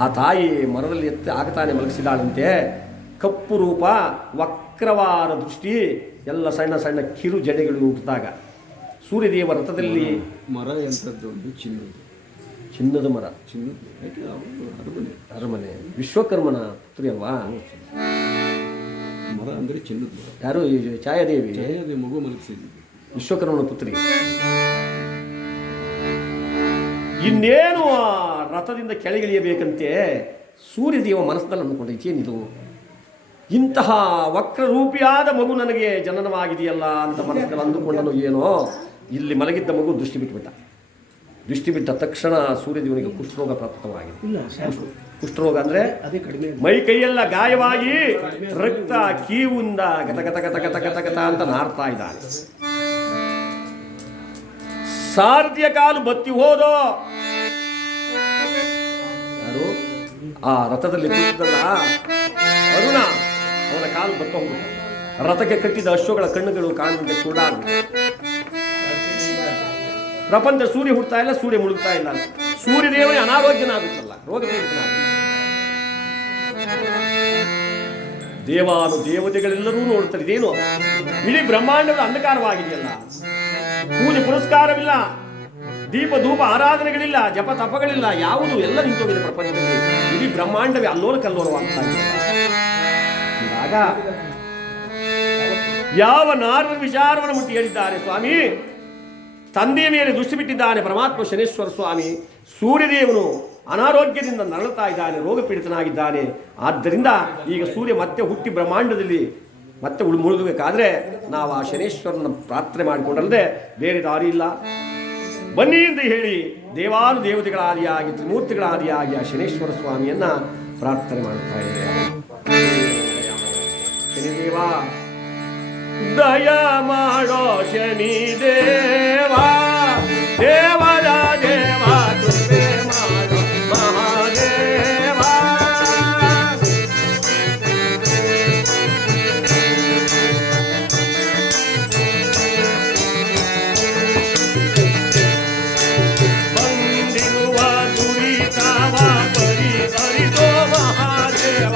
ಆ ತಾಯಿ ಮರದಲ್ಲಿ ಎತ್ತಿ ಆಗತಾನೆ ಮಲಗಿಸಿದಾಳಂತೆ. ಕಪ್ಪು ರೂಪ, ವಕ್ರವಾದ ದೃಷ್ಟಿ, ಎಲ್ಲ ಸಣ್ಣ ಸಣ್ಣ ಕಿರು ಜಡೆಗಳು ಹುಟ್ಟಿದಾಗ ಸೂರ್ಯದೇವ ರಥದಲ್ಲಿ ಮರ ಎಂಥದ್ದು ಒಂದು ಚಿನ್ನದ ಮರ, ಅರಮನೆ ವಿಶ್ವಕರ್ಮನ ಪುತ್ರಿ ಅಲ್ವಾ ಮರ ಅಂದರೆ ಚಿನ್ನದ ಮರ. ಯಾರು ಛಾಯಾದೇವಿ ಮಗು ಮಲಗಿಸಿದ್ವಿ, ವಿಶ್ವಕರ್ಮನ ಪುತ್ರಿ. ಇನ್ನೇನು ಆ ರಥದಿಂದ ಕೆಳಗಿಳಿಯಬೇಕಂತೆ ಸೂರ್ಯದೇವ ಮನಸ್ಸಿನಲ್ಲಿ ಅಂದುಕೊಂಡೆ, ಏನಿದು ಇಂತಹ ವಕ್ರರೂಪಿಯಾದ ಮಗು ನನಗೆ ಜನನವಾಗಿದೆಯಲ್ಲ ಅಂತ ಮನಸ್ಸಿನಲ್ಲಿ ಅಂದುಕೊಂಡನು. ಏನೋ ಇಲ್ಲಿ ಮಲಗಿದ್ದ ಮಗು ದೃಷ್ಟಿ ಬಿಟ್ಟುಬಿಟ್ಟ. ದೃಷ್ಟಿ ಬಿಟ್ಟ ತಕ್ಷಣ ಸೂರ್ಯದೇವನಿಗೆ ಕುಷ್ಠರೋಗ ಪ್ರಾಪ್ತವಾಗಿದೆ. ಕುಷ್ಠರೋಗ ಅಂದರೆ ಮೈ ಕೈಯೆಲ್ಲ ಗಾಯವಾಗಿ ರಕ್ತ ಕೀವಿಂದ ಗತ ಗತ ಗತ ಗತ ಗತ ಗತ ಅಂತ ನಾರ್ತಾ ಇದ್ದಾನೆ. ಸಾರಥಿಯ ಕಾಲು ಬತ್ತಿ ಹೋದೋ. ಯಾರು ಆ ರಥದಲ್ಲಿ ಕುಳಿತಿದ್ದಲ್ಲ ಅರುಣ, ಅವನ ಕಾಲು ಬತ್ತ ಹೋಗ್ಬಿಟ್ಟು ರಥಕ್ಕೆ ಕಟ್ಟಿದ ಅಶ್ವಗಳ ಕಣ್ಣುಗಳು ಕಾಣುವಂತೆ ಕೂಡಾಗ ಪ್ರಪಂಚ ಸೂರ್ಯ ಹುಡ್ತಾ ಇಲ್ಲ, ಸೂರ್ಯ ಮುಳುಗ್ತಾ ಇಲ್ಲ. ಸೂರ್ಯದೇವನೇ ಅನಾರೋಗ್ಯನಾಗುತ್ತಲ್ಲ, ರೋಗ ದೇವಾನು ದೇವತೆಗಳೆಲ್ಲರೂ ನೋಡ್ತಾರೆ. ಇದೇನು ಇಡೀ ಬ್ರಹ್ಮಾಂಡದ ಅಂಧಕಾರವಾಗಿದೆಯಲ್ಲ, ಪೂಜೆ ಪುರಸ್ಕಾರವಿಲ್ಲ, ದೀಪ ಧೂಪ ಆರಾಧನೆಗಳಿಲ್ಲ, ಜಪ ತಪಗಳಿಲ್ಲ, ಯಾವುದು ಎಲ್ಲ ನಿಂತೋಗಿದೆ ಪ್ರಪಂಚದಲ್ಲಿ. ಇಡೀ ಬ್ರಹ್ಮಾಂಡವೇ ಅಲ್ಲೋಲ ಕಲ್ಲೋಲವಾಗ್ತಾ ಇದೆ. ಅಂದಾಗ ಯಾವ ನಾರದ ವಿಚಾರವನ್ನು ಮುಟ್ಟಿ ಹೇಳಿದ್ದಾರೆ ಸ್ವಾಮಿ, ತಂದೆಯ ಮೇಲೆ ದೃಷ್ಟಿ ಬಿಟ್ಟಿದ್ದಾನೆ ಪರಮಾತ್ಮ ಶನೇಶ್ವರ ಸ್ವಾಮಿ. ಸೂರ್ಯದೇವನು ಅನಾರೋಗ್ಯದಿಂದ ನರಳುತ್ತಾ ಇದ್ದಾನೆ, ರೋಗ ಪೀಡಿತನಾಗಿದ್ದಾನೆ. ಆದ್ದರಿಂದ ಈಗ ಸೂರ್ಯ ಮತ್ತೆ ಹುಟ್ಟಿ ಬ್ರಹ್ಮಾಂಡದಲ್ಲಿ ಮತ್ತೆ ಮುಳುಗಬೇಕಾದ್ರೆ ನಾವು ಆ ಶನೇಶ್ವರನ ಪ್ರಾರ್ಥನೆ ಮಾಡಿಕೊಂಡಲ್ಲದೆ ಬೇರೆ ದಾರಿ ಇಲ್ಲ. ಬನ್ನಿ ಅಂತ ಹೇಳಿ ದೇವಾನು ದೇವತೆಗಳಾದಿಯಾಗಿ ತ್ರಿಮೂರ್ತಿಗಳಾದಿಯಾಗಿ ಆ ಶನೇಶ್ವರ ಸ್ವಾಮಿಯನ್ನ ಪ್ರಾರ್ಥನೆ ಮಾಡುತ್ತಾ ಇದ್ದೇವೆ. ಶನಿದೇವ ದಯ ಮಾಡೋ ಶನಿ ದೇವ, ದೇವರ ದೇವ ಕೃಪೆ ಮಾಡೋ ಮಹಾದೇವ. ಬಂದಿರುವ ದುರಿತವ ಪರಿಹರಿಸೋ ಮಹಾದೇವ.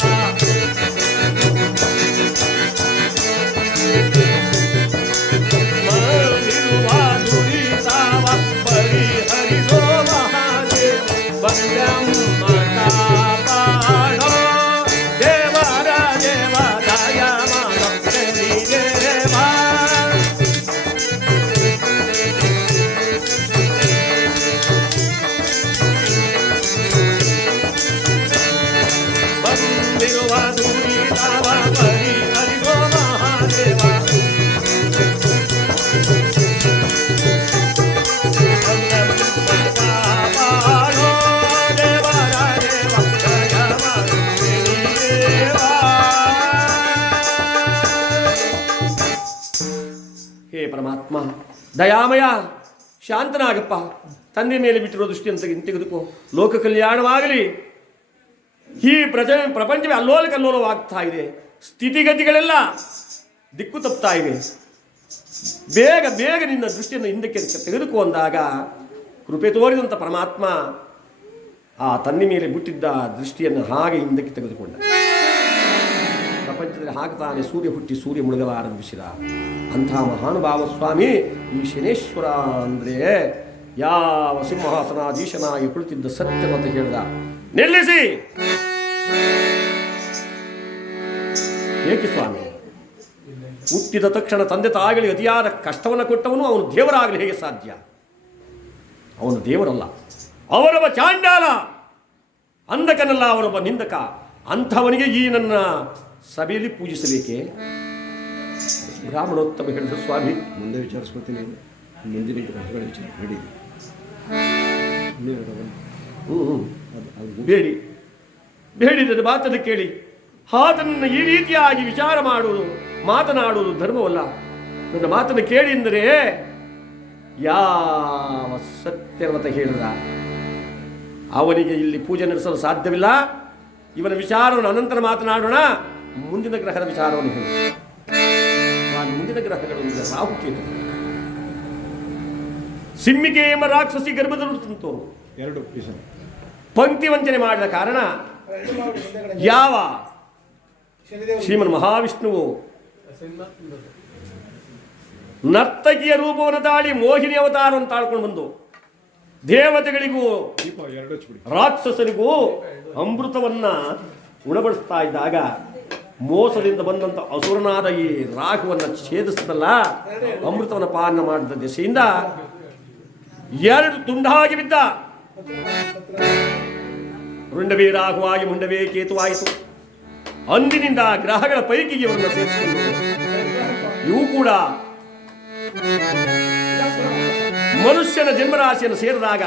ಪರಮಾತ್ಮ ದಯಾಮಯ, ಶಾಂತನಾಗಪ್ಪ. ತಂದೆ ಮೇಲೆ ಬಿಟ್ಟಿರೋ ದೃಷ್ಟಿ ಅಂತ ತೆಗೆದುಕೋ, ಲೋಕ ಕಲ್ಯಾಣವಾಗಲಿ. ಈ ಪ್ರಪಂಚವೇ ಅಲ್ಲೋಲ ಕಲ್ಲೋಲವಾಗ್ತಾ ಇದೆ, ಸ್ಥಿತಿಗತಿಗಳೆಲ್ಲ ದಿಕ್ಕು ತಪ್ತಾ ಇವೆ. ಬೇಗ ಬೇಗ ನಿನ್ನ ದೃಷ್ಟಿಯನ್ನು ಹಿಂದಕ್ಕೆ ತೆಗೆದುಕೋ ಅಂದಾಗ ಕೃಪೆ ತೋರಿದಂಥ ಪರಮಾತ್ಮ ಆ ತಂದೆ ಮೇಲೆ ಬಿಟ್ಟಿದ್ದ ದೃಷ್ಟಿಯನ್ನು ಹಾಗೆ ಹಿಂದಕ್ಕೆ ತೆಗೆದುಕೊಂಡ. ಪ್ರಪಂಚದಲ್ಲಿ ಹಾಕ್ತಾನೆ ಸೂರ್ಯ ಹುಟ್ಟಿ ಸೂರ್ಯ ಮುಳುಗಲಾರಂಭಿಸಿದ ಅಂಥ ಮಹಾನುಭಾವ ಸ್ವಾಮಿ ಈ ಶನೇಶ್ವರ ಅಂದರೆ ಯಾವ ಸಿಂಹಾಸನಾಧೀಶನಾಗಿ ಕುಳಿತಿದ್ದ ಸತ್ಯವಂತ ಹೇಳಿದ, ನಿಲ್ಲಿಸಿ. ಏಕೆ ಸ್ವಾಮಿ? ಹುಟ್ಟಿದ ತಕ್ಷಣ ತಂದೆ ತಾಯಿಗಳಿಗೆ ಅತಿಯಾದ ಕಷ್ಟವನ್ನು ಕೊಟ್ಟವನು ಅವನು ದೇವರಾಗಲಿ ಹೇಗೆ ಸಾಧ್ಯ? ಅವನು ದೇವರಲ್ಲ, ಅವನೊಬ್ಬ ಚಾಂಡಾಲ, ಅಂಧಕನಲ್ಲ, ಅವನೊಬ್ಬ ನಿಂದಕ. ಅಂಥವನಿಗೆ ಈ ನನ್ನ ಸಭೆಯಲ್ಲಿ ಪೂಜಿಸಬೇಕೆ? ಬ್ರಾಹ್ಮಣೋತ್ತಮ ಹೇಳಿದ ಸ್ವಾಮಿ, ಮುಂದೆ ವಿಚಾರಿಸ್ಕೊತೀನಿ, ಮುಂದಿನ ಗ್ರಹಗಳ ವಿಚಾರ ನಡೀಲಿ. ಬೇಡಿ ಬೇಡಿದ ಮಾತನ್ನು ಕೇಳಿ ಆತನನ್ನು ಈ ರೀತಿಯಾಗಿ ವಿಚಾರ ಮಾಡುವುದು ಮಾತನಾಡುವುದು ಧರ್ಮವಲ್ಲ. ನನ್ನ ಮಾತನ್ನು ಕೇಳಿ ಎಂದರೆ ಯಾವ ಸತ್ಯವ್ರತ ಹೇಳಿದ ಅವನಿಗೆ ಇಲ್ಲಿ ಪೂಜೆ ನಡೆಸಲು ಸಾಧ್ಯವಿಲ್ಲ. ಇವನ ವಿಚಾರವನ್ನು ಅನಂತರ ಮಾತನಾಡೋಣ. ಮುಂದಿನ ಗ್ರಹದ ವಿಚಾರವನ್ನು ಹೇಳಿ. ಮುಂದಿನ ಗ್ರಹಗಳು ರಾಹುಕೇತು, ಸಿಮ್ಮಿಗೆ ಎಂಬ ರಾಕ್ಷಸಿ ಗರ್ಭದಲ್ಲಿ ತಂತೋರು. 2 ವಿಷಯ ಪಂಕ್ತಿ ವಂಚನೆ ಮಾಡಿದ ಕಾರಣ ಯಾವ ಶ್ರೀಮನ್ ಮಹಾವಿಷ್ಣುವು ನರ್ತಕಿಯ ರೂಪವನ್ನು ತಾಳಿ ಮೋಹಿನಿ ಅವತಾರವನ್ನು ತಾಳ್ಕೊಂಡು ಬಂದು ದೇವತೆಗಳಿಗೂ ರಾಕ್ಷಸರಿಗೂ ಅಮೃತವನ್ನ ಉಣಬಡಿಸ್ತಾ ಇದ್ದಾಗ ಮೋಸದಿಂದ ಬಂದಂಥ ಅಸುರನಾದ ಈ ರಾಹುವನ್ನು ಛೇದಿಸಿದಲ್ಲ, ಅಮೃತವನ್ನು ಪಾಲನೆ ಮಾಡಿದ ದಿಶೆಯಿಂದ ಎರಡು ತುಂಡಾಗಿ ಬಿದ್ದ. ರುಂಡವೇ ರಾಹುವಾಗಿ ಮುಂಡವೇ ಕೇತುವಾಯಿತು. ಅಂದಿನಿಂದ ಗ್ರಹಗಳ ಪೈಕಿಗೆ ಇವರನ್ನು ಸೇರಿಸಿಕೊಂಡು ಇವು ಕೂಡ ಮನುಷ್ಯನ ಜನ್ಮರಾಶಿಯನ್ನು ಸೇರಿದಾಗ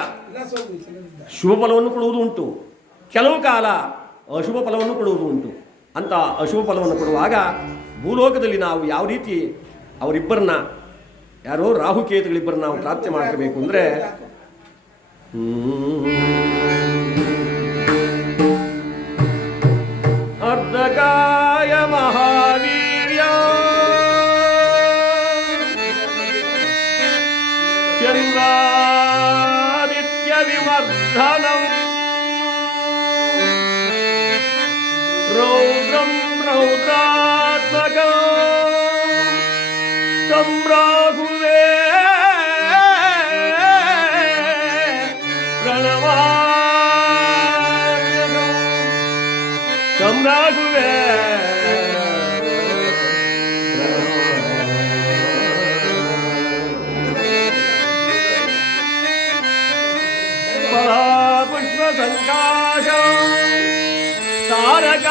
ಶುಭ ಫಲವನ್ನು ಕೊಡುವುದು ಉಂಟು, ಕೆಲವು ಕಾಲ ಅಶುಭ ಫಲವನ್ನು ಕೊಡುವುದು ಉಂಟು. ಅಂತ ಅಶುಭ ಫಲವನ್ನು ಕೊಡುವಾಗ ಭೂಲೋಕದಲ್ಲಿ ನಾವು ಯಾವ ರೀತಿ ಅವರಿಬ್ಬರನ್ನ, ಯಾರೋ ರಾಹುಕೇತುಗಳಿಬ್ಬರನ್ನ ನಾವು ಪ್ರಾರ್ಥನೆ ಮಾಡ್ಕೋಬೇಕು ಅಂದರೆ, ಅರ್ಧಕಾಯ ಮಹಾವೀರ್ಯ ಚಂದ್ರಾದಿತ್ಯ ವಿಮರ್ಧನಂ ರೌದ್ರಂ ರೌದ್ರಾತ್ಮಕಂ ಚಂದ್ರಾಹುವೇ ಪ್ರಣವಾರ್ಯಗಂ ಚಂದ್ರಾಹುವೇ ಪುಷ್ಪ ಸಂಕಾಶ ತಾರಕಾಗ್ರಜಮಸ್ತಕೋ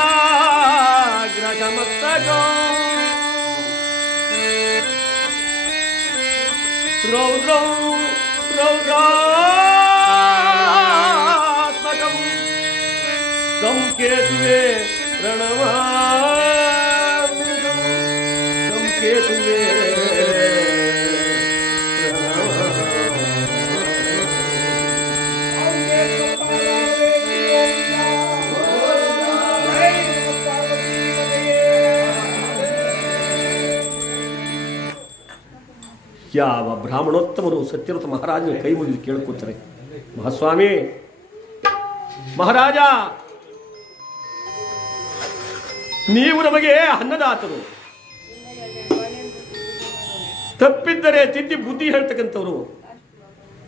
ರೌದ್ರೌ ರೌದ್ರಾತ್ಮಕಂ ಸಂಕೇತುವೆ ಪ್ರಣವಾರ್ಯಗಂ ಸಂಕೇತುವೆ ಯಾವ ಬ್ರಾಹ್ಮಣೋತ್ತಮರು ಸತ್ಯವ್ರತ ಮಹಾರಾಜನ ಕೈ ಮುಗಿದು ಕೇಳ್ಕೊತಾರೆ, ಮಹಾಸ್ವಾಮಿ ಮಹಾರಾಜ, ನೀವು ನಮಗೆ ಅನ್ನದಾತರು, ತಪ್ಪಿದ್ದರೆ ತಿದ್ದಿ ಬುದ್ಧಿ ಹೇಳ್ತಕ್ಕಂಥವ್ರು,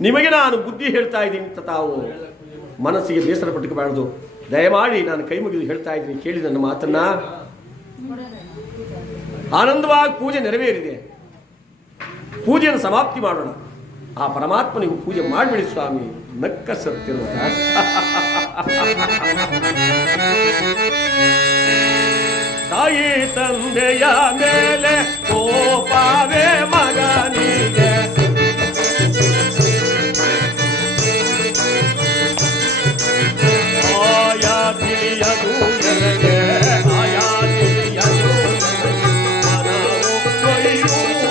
ನಿಮಗೆ ನಾನು ಬುದ್ಧಿ ಹೇಳ್ತಾ ಇದ್ದೀನಿ ಅಂತ ತಾವು ಮನಸ್ಸಿಗೆ ಬೇಸರ ಪಟ್ಟುಕೋಬಾರ್ದು. ದಯಮಾಡಿ ನಾನು ಕೈ ಮುಗಿದು ಹೇಳ್ತಾ ಇದ್ದೀನಿ, ಕೇಳಿ ನನ್ನ ಮಾತನ್ನ. ಆನಂದವಾಗಿ ಪೂಜೆ ನೆರವೇರಿದೆ, ಪೂಜೆಯನ್ನು ಸಮಾಪ್ತಿ ಮಾಡೋಣ. ಆ ಪರಮಾತ್ಮನಿಗೂ ಪೂಜೆ ಮಾಡಿಬಿಡಿ ಸ್ವಾಮಿ. ನಕ್ಕ ಸತ್ತಿರುವ ತಾಯಿ ತಂದೆಯ ಮೇಲೆ ಕೋಪವೇ ಮಗನಿಗೆ, ಆಯಾ ತಿಳಿಯದು ನನಗೆ, ಆಯಾ ತಿಳಿಯದು ಮನವು ಕೊಯ್ಯುವುದು.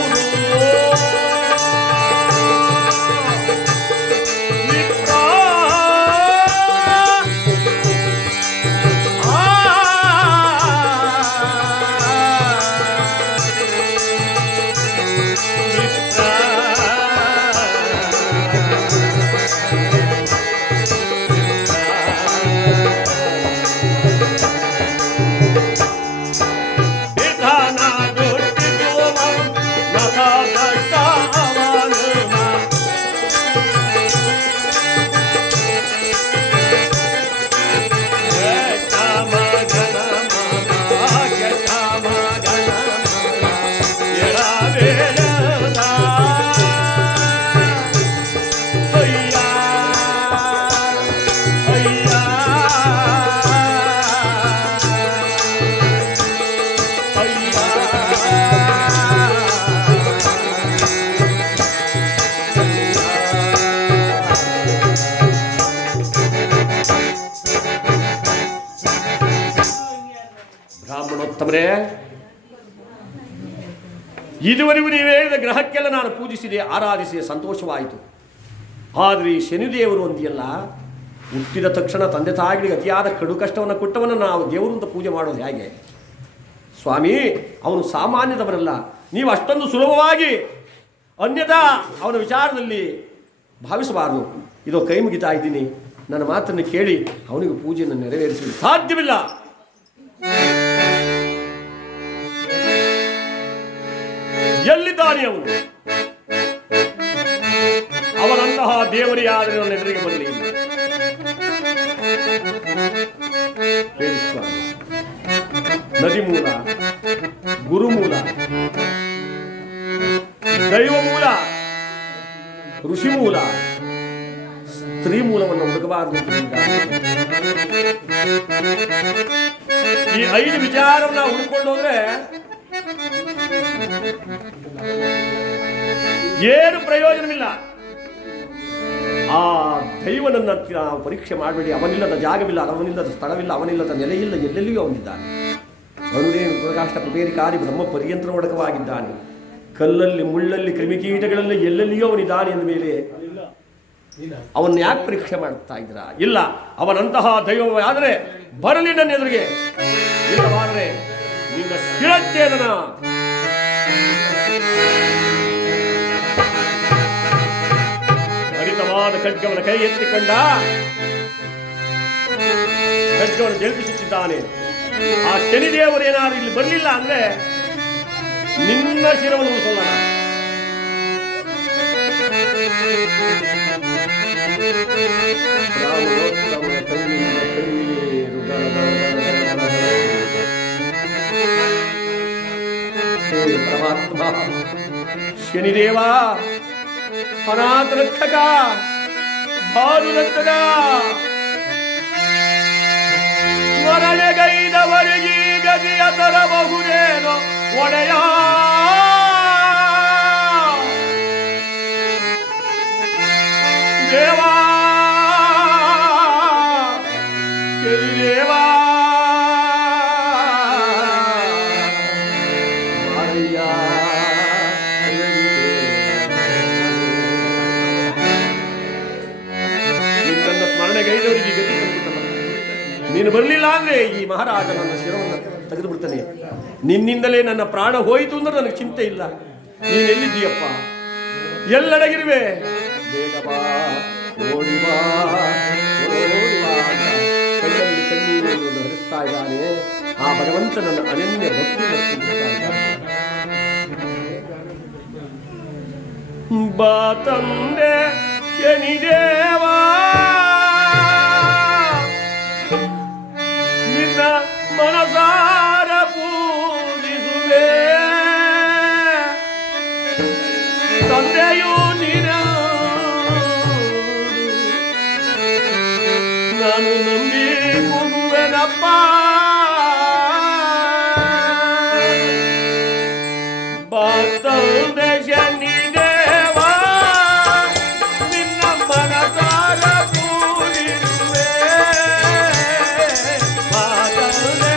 ಬ್ರಾಹ್ಮಣೋತ್ತಮರೇ, ಇದುವರೆಗೂ ನೀವು ಹೇಳಿದ ಗ್ರಹಕ್ಕೆಲ್ಲ ನಾನು ಪೂಜಿಸಿದೆ, ಆರಾಧಿಸಿದೆ, ಸಂತೋಷವಾಯಿತು. ಆದರೆ ಈ ಶನಿದೇವರು ಒಂದಿಯಲ್ಲ, ಹುಟ್ಟಿದ ತಕ್ಷಣ ತಂದೆ ತಾಯಿಗಳಿಗೆ ಅತಿಯಾದ ಕಡು ಕಷ್ಟವನ್ನು ಕೊಟ್ಟವನ್ನ ನಾವು ದೇವರು ಅಂತ ಪೂಜೆ ಮಾಡೋದು ಹೇಗೆ ಸ್ವಾಮಿ? ಅವನು ಸಾಮಾನ್ಯದವರಲ್ಲ, ನೀವು ಅಷ್ಟೊಂದು ಸುಲಭವಾಗಿ ಅನ್ಯಥಾ ಅವನ ವಿಚಾರದಲ್ಲಿ ಭಾವಿಸಬಾರದು. ಇದೋ ಕೈ ಮುಗಿತಾ ಇದ್ದೀನಿ, ನನ್ನ ಮಾತನ್ನು ಕೇಳಿ ಅವನಿಗೆ ಪೂಜೆಯನ್ನು ನೆರವೇರಿಸಲು ಸಾಧ್ಯವಿಲ್ಲ. ಎಲ್ಲಿದ್ದಾನೆ ಅವನು? ಅವನಂತಹ ದೇವರೇ ಆದರೆ ನನ್ನ ಎದುರಿಗೆ ಬರಲಿ. ನದಿ ಮೂಲ, ಗುರುಮೂಲ, ದೈವ ಮೂಲ, ಋಷಿ ಮೂಲ, ಸ್ತ್ರೀ ಮೂಲವನ್ನು ಹುಡುಕಬಾರದು. ಈ 5 ವಿಚಾರವನ್ನ ಹುಡುಕೊಂಡು ಹೋದ್ರೆ ಏನು ಪ್ರಯೋಜನವಿಲ್ಲ. ಆ ದೈವನನ್ನ ನಾವು ಪರೀಕ್ಷೆ ಮಾಡಬೇಡಿ. ಅವನಿಲ್ಲದ ಜಾಗವಿಲ್ಲ, ಅವನಿಲ್ಲದ ಸ್ಥಳವಿಲ್ಲ, ಅವನಿಲ್ಲದ ನೆಲೆಯಿಲ್ಲ, ಎಲ್ಲೆಲ್ಲಿಯೂ ಅವನಿದ್ದಾನೆ. ಅರುಣೇನು ಪ್ರಕಾಷ್ಟ ಪ್ರಪೇರಿಕಾರಿ ಬ್ರಹ್ಮ ಪರ್ಯಂತ್ರ ಒಡಕವಾಗಿದ್ದಾನೆ. ಕಲ್ಲಲ್ಲಿ, ಮುಳ್ಳಲ್ಲಿ, ಕ್ರಿಮಿಕೀಟಗಳಲ್ಲಿ ಎಲ್ಲೆಲ್ಲಿಯೂ ಅವನಿದ್ದಾನೆ ಎಂದ ಮೇಲೆ ಅವನ್ನ ಯಾಕೆ ಪರೀಕ್ಷೆ ಮಾಡ್ತಾ ಇದ್ದೀರಾ? ಇಲ್ಲ, ಅವನಂತಹ ದೈವವಾದರೆ ಬರಲಿ ನನ್ನ ಎದುರಿಗೆ. ಇಲ್ಲವಾದರೆ ನಿನ್ನ ಶಿರಚ್ಛೇದನ. ಹರಿತವಾದ ಖಡ್ಗವನ ಕೈ ಎತ್ತಿಕೊಂಡ, ಖಡ್ಗವನ್ನು ಜಲ್ಪಿಸುತ್ತಿದ್ದಾನೆ. ಆ ಶನಿದೇವರು ಏನಾದ್ರು ಇಲ್ಲಿ ಬರಲಿಲ್ಲ ಅಂದ್ರೆ ನಿನ್ನ ಶಿರವನ್ನು ಉಳಿಸೋಲ್ಲ. ಪರಮಾತ್ಮ ಶನಿದೇವ, ಅನಾಥ ರಕ್ಷಕ, ಭಾನು ರಕ್ಷಕ, ಸ್ಮರಣೆಗೈದವರಿಗೆ ಗತಿಯ ತರಬಹುದೇನೋ ಒಡೆಯ. ದೇವಾ ಶನಿದೇವಾ, ನಿನ್ನನ್ನು ಸ್ಮರಣೆಗೈದವರಿಗೆ ಗತಿ ತಂದುಬಿಟ್ಟಲ್ಲ. ನೀನು ಬರಲಿಲ್ಲ ಅಂದ್ರೆ ಈ ಮಹಾರಾಜ ನನ್ನ ಶಿರವನ್ನು ತೆಗೆದು ಬಿಡ್ತಾನೆ. ನಿನ್ನಿಂದಲೇ ನನ್ನ ಪ್ರಾಣ ಹೋಯಿತು ಅಂದ್ರೆ ನನಗೆ ಚಿಂತೆ ಇಲ್ಲ. ನೀನೆಲ್ಲಿದ್ದೀಯಪ್ಪ? ಎಲ್ಲಡಗಿರುವೆ? ಬೇಗ ಬಾ, ಓಡಿ ಬಾ, ಓಡಿ ಬಾ ಅಂತ ಕಣ್ಣಲ್ಲಿ ಕಣ್ಣೀರನ್ನು ಹರಿಸ್ತಾ ಇದ್ದಾನೆ. ಆ ಭಗವಂತ ನನ್ನ ಅನನ್ಯ ಭಕ್ತಿ ಬಾ ತಂದೆ ಶನಿದೇವ, ನಿನ್ನ ಮನಸಾರ ಪೂಜಿಸುವೆ. ತಂದೆಯೂ ನೀನ, ನಾನು ನಂಬಿ ಹೋಗುವೆನಪ್ಪ. ಬಾ ತಂದೆ ಶನಿದೇವ, ನಿನ್ನ ಮನಸಾರ ಪೂಜಿಸುವೆ. ಬಾ ತಂದೆ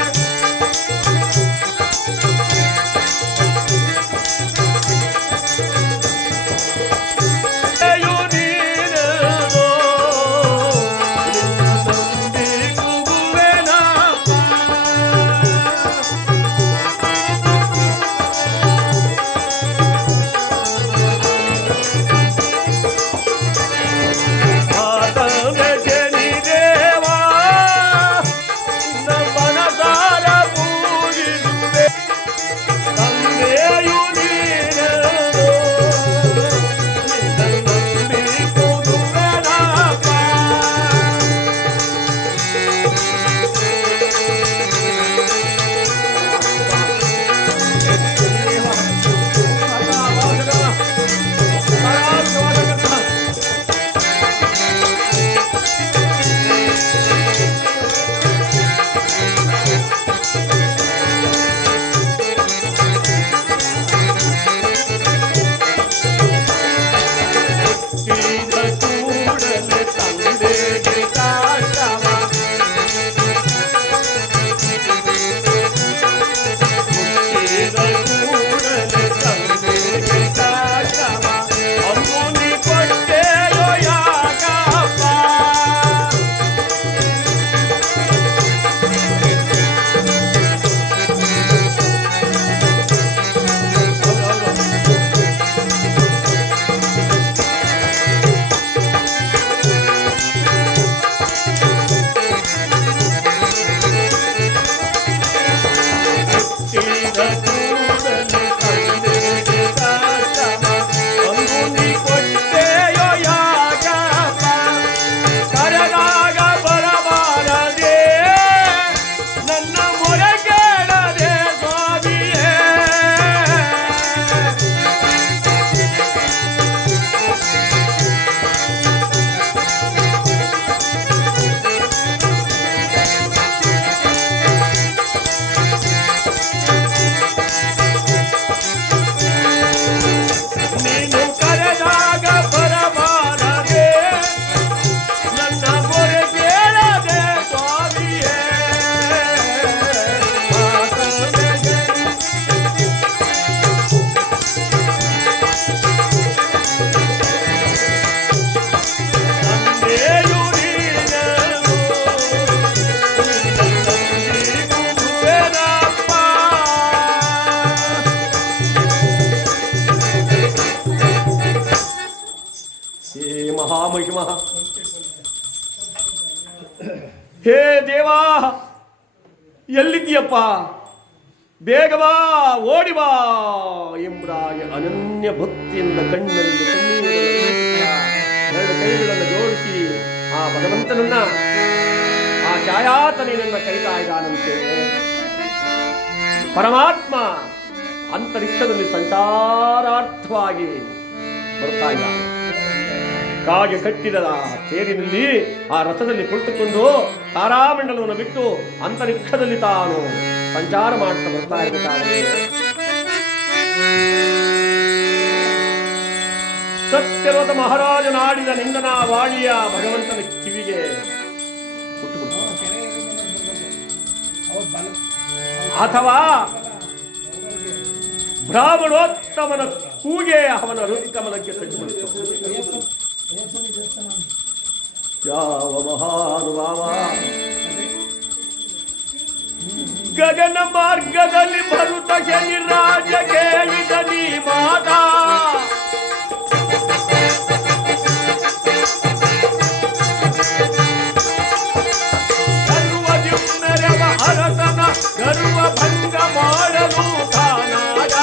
ದೇವಾ, ಎಲ್ಲಿದ್ದೀಯಪ್ಪ? ಬೇಗವಾ, ಓಡಿವಾ ಎಂಬುದಾಗಿ ಅನನ್ಯ ಭಕ್ತಿಯಿಂದ ಕಣ್ಣಲ್ಲಿ ಕಣ್ಣೀರನ್ನು ಎರಡು ಕೈಗಳನ್ನು ಜೋಡಿಸಿ ಆ ಭಗವಂತನನ್ನ, ಆ ಛಾಯಾತನೆಯನ್ನ ಕರೀತಾ ಇದ್ದಾನಂತೆ. ಪರಮಾತ್ಮ ಅಂತರಿಕ್ಷದಲ್ಲಿ ಸಂಚಾರಾರ್ಥವಾಗಿ ಬರ್ತಾ ಇದ್ದಾನೆ. ಕಾಗೆ ಕಟ್ಟಿದ ತೇರಿನಲ್ಲಿ ಆ ರಥದಲ್ಲಿ ಕುಳಿತುಕೊಂಡು ತಾರಾಮಂಡಲವನ್ನು ಬಿಟ್ಟು ಅಂತರಿಕ್ಷದಲ್ಲಿ ತಾನು ಸಂಚಾರ ಮಾಡ್ತಾ ಬರ್ತಾ ಇರ್ಬೇಕಾದ್ರೆ ಸತ್ಯವ್ರತ ಮಹಾರಾಜನಾಡಿದ ನಿಂದನ ವಾಣಿಯ ಭಗವಂತನ ಕಿವಿಗೆ ಅಥವಾ ಬ್ರಾಹ್ಮಣೋತ್ತಮನ ಕೂಗೆ ಅವನ ಹೃತ್ಕಮಲಕ್ಕೆ ತಗ್ಗಿಬಿಡ್ತು. ಯಾವ ಮಹಾನುಭಾವ ಗಗನ ಮಾರ್ಗದಲ್ಲಿ ಬರುತ್ತ ಶನಿ ರಾಜ ಕೇಳಿದ ನೀ ಮಾತಾ ಅರಸನ ಗರ್ವ ಭಂಗ ಮಾಡಲು ತಾನಾದ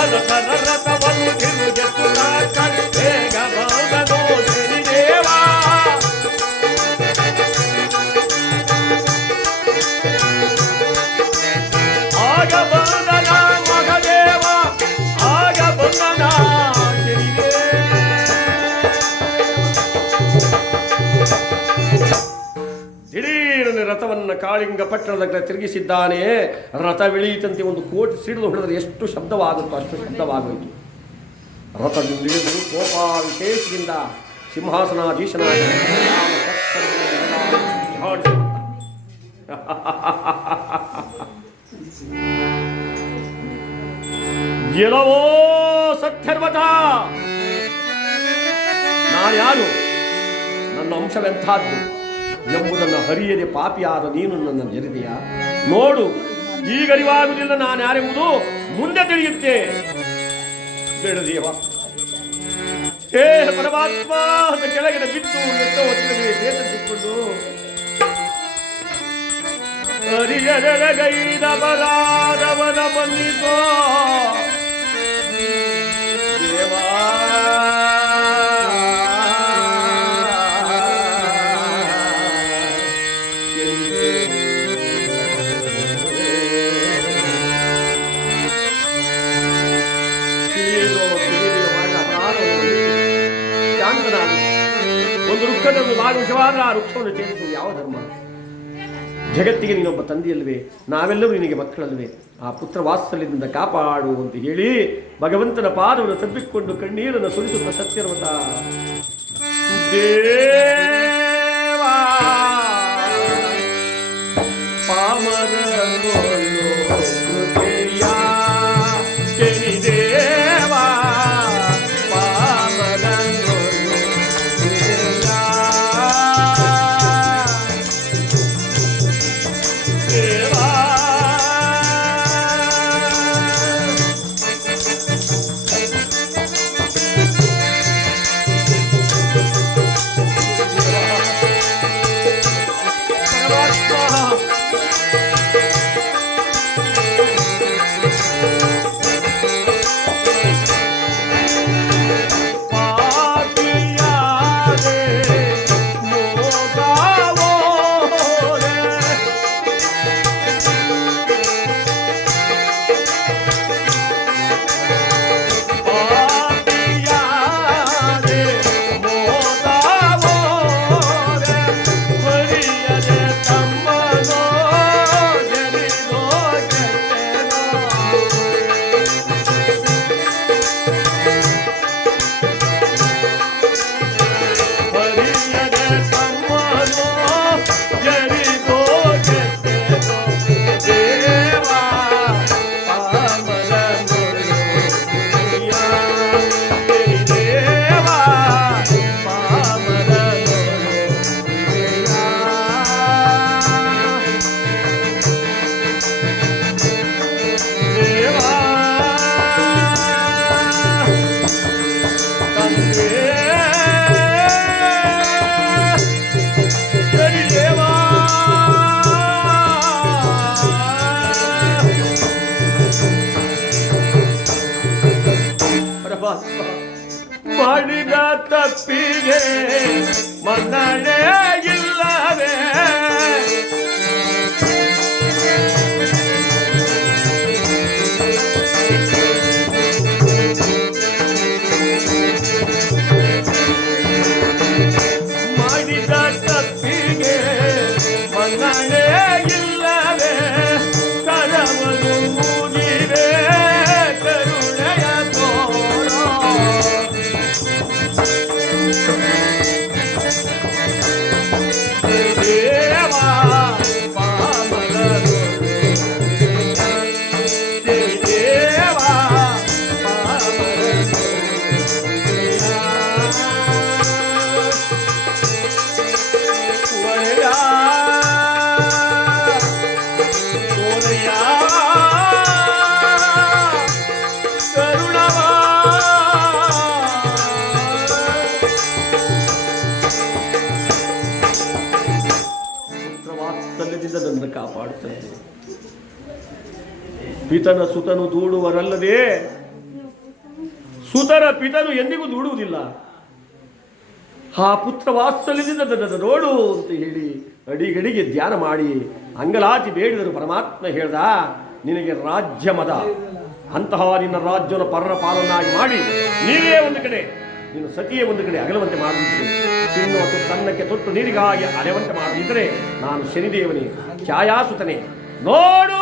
ಅರಸನ ರಥವನ್ನು ತಿರುಗಿಸುತ್ತ ಬೇಗ ಬಂದನು ಶನಿದೇವ. ಆಗ ಬಂದನ ಮಗದೇವ, ಆಗ ಬಂದನ ದಿಢೀರನೆ ರಥವನ್ನು ಕಾಳಿಂಗ ಪಟ್ಟಣದ ಕಡೆ ತಿರುಗಿಸಿದ್ದಾನೆ. ರಥ ಬೆಳೆಯಿತಂತೆ ಒಂದು ಕೋಟಿ ಸಿಡಿದು ಹೊಡೆದರೆ ಎಷ್ಟು ಶಬ್ದವಾಗುತ್ತೋ ಅಷ್ಟು ಶಬ್ದವಾಗೋಯಿತು. ರಥದಿಂದ ಕೋಪ ವಿಶೇಷದಿಂದ ಸಿಂಹಾಸನಾಧೀಶನಾಗಿ ಗೆಲವೋ ಸತ್ಯರ್ವತ, ನಾನ್ಯಾರು, ನನ್ನ ಅಂಶವೆಂಥದ್ದು ಎಂಬುದನ್ನು ಹರಿಯದೆ ಪಾಪಿಯಾದ ನೀನು ನನ್ನ ಜರಿದೆಯ ನೋಡು. ಈಗ ಅರಿವಾಗುವುದಿಲ್ಲ ನಾನು ಯಾರೆಂಬುದು, ಮುಂದೆ ತಿಳಿಯುತ್ತೆ. ಬೇಡದೇವ, ಹೇ ಪರಮಾತ್ಮ ಅಂತ ಕೆಳಗಡೆ ಬಿದ್ದು ಎಷ್ಟೋ ಹೊತ್ತಿನಲ್ಲಿ ಚೇತರಿಸಿಕೊಂಡು ಹರಿಯರಗೈದ ಬಲಾದವನ ಮನ್ನಿಸೋ ದೇವಾ. ಒಂದು ವೃಕ್ಷದಲ್ಲಿ ಭಾಗವಶವಾದ್ರೆ ಆ ವೃಕ್ಷವನ್ನು ಛೇದಿಸುವುದು ಯಾವ ಧರ್ಮ? ಜಗತ್ತಿಗೆ ನೀನೊಬ್ಬ ತಂದೆಯಲ್ವೇ, ನಾವೆಲ್ಲರೂ ನಿನಗೆ ಮಕ್ಕಳಲ್ವೇ, ಆ ಪುತ್ರ ವಾತ್ಸಲ್ಯದಿಂದ ಕಾಪಾಡು ಅಂತ ಹೇಳಿ ಭಗವಂತನ ಪಾದವನ್ನು ತಬ್ಬಿಕೊಂಡು ಕಣ್ಣೀರನ್ನು ಸುರಿಸುತ್ತ ಸತ್ಯರ್ವತ ದೇವಾ ಪಾಮರನೋಳು ಕೃಪೆಯ ಶನಿದೇವಾ ಮಾಡಿದ ತಪ್ಪಿಗೆ ಮನ್ನಣೆ ಇಲ್ಲವೇ ಮಾಡಿದ ತಪ್ಪಿಗೆ ಮನ್ನಣೆ ಇಲ್ಲವೇ ಕರವನು ಮುಗಿವೆ ಕರುಣೆಯ ತೋರೋ ದೇವಾ ಪಾಮಲರು ದೇವಾ ಪಾಮಲರು ಒಡೆಯ ಒಡೆಯ ಕರುಣವಾ ವಾತ್ಸಲ್ಯದಿಂದ ನನ್ನ ಕಾಪಾಡುತ್ತದೆ. ಪಿತನ ಸುತನು ದೂಡುವರಲ್ಲದೆ ಸುತರ ಪಿತನು ಎಂದಿಗೂ ದೂಡುವುದಿಲ್ಲ. ಆ ಪುತ್ರ ವಾತ್ಸಲ್ಯದಿಂದ ನನ್ನನ್ನು ನೋಡು ಅಂತ ಹೇಳಿ ಅಡಿಗಡಿಗೆ ಧ್ಯಾನ ಮಾಡಿ ಅಂಗಲಾಚಿ ಬೇಡಿದರು. ಪರಮಾತ್ಮ ಹೇಳ್ದ, ನಿನಗೆ ರಾಜ್ಯ ಮದ, ಅಂತಹ ನಿನ್ನ ರಾಜ್ಯವನ್ನು ಪರರ ಪಾಲನಾಗಿ ಮಾಡಿ ನೀರೇ ಒಂದು ಕಡೆ, ನೀನು ಸತಿಯೇ ಒಂದು ಕಡೆ ಅಗಲವಂತೆ ಮಾಡುತ್ತಿದ್ದೆ. ತಿನ್ನು ಅಥವಾ ತನ್ನಕ್ಕೆ ತೊಟ್ಟು ನೀರಿಗಾಗಿ ಅಲೆವಂತೆ ಮಾಡದಿದ್ದರೆ ನಾನು ಶನಿದೇವನೇ ಛಾಯಾಸುತನೇ. ನೋಡು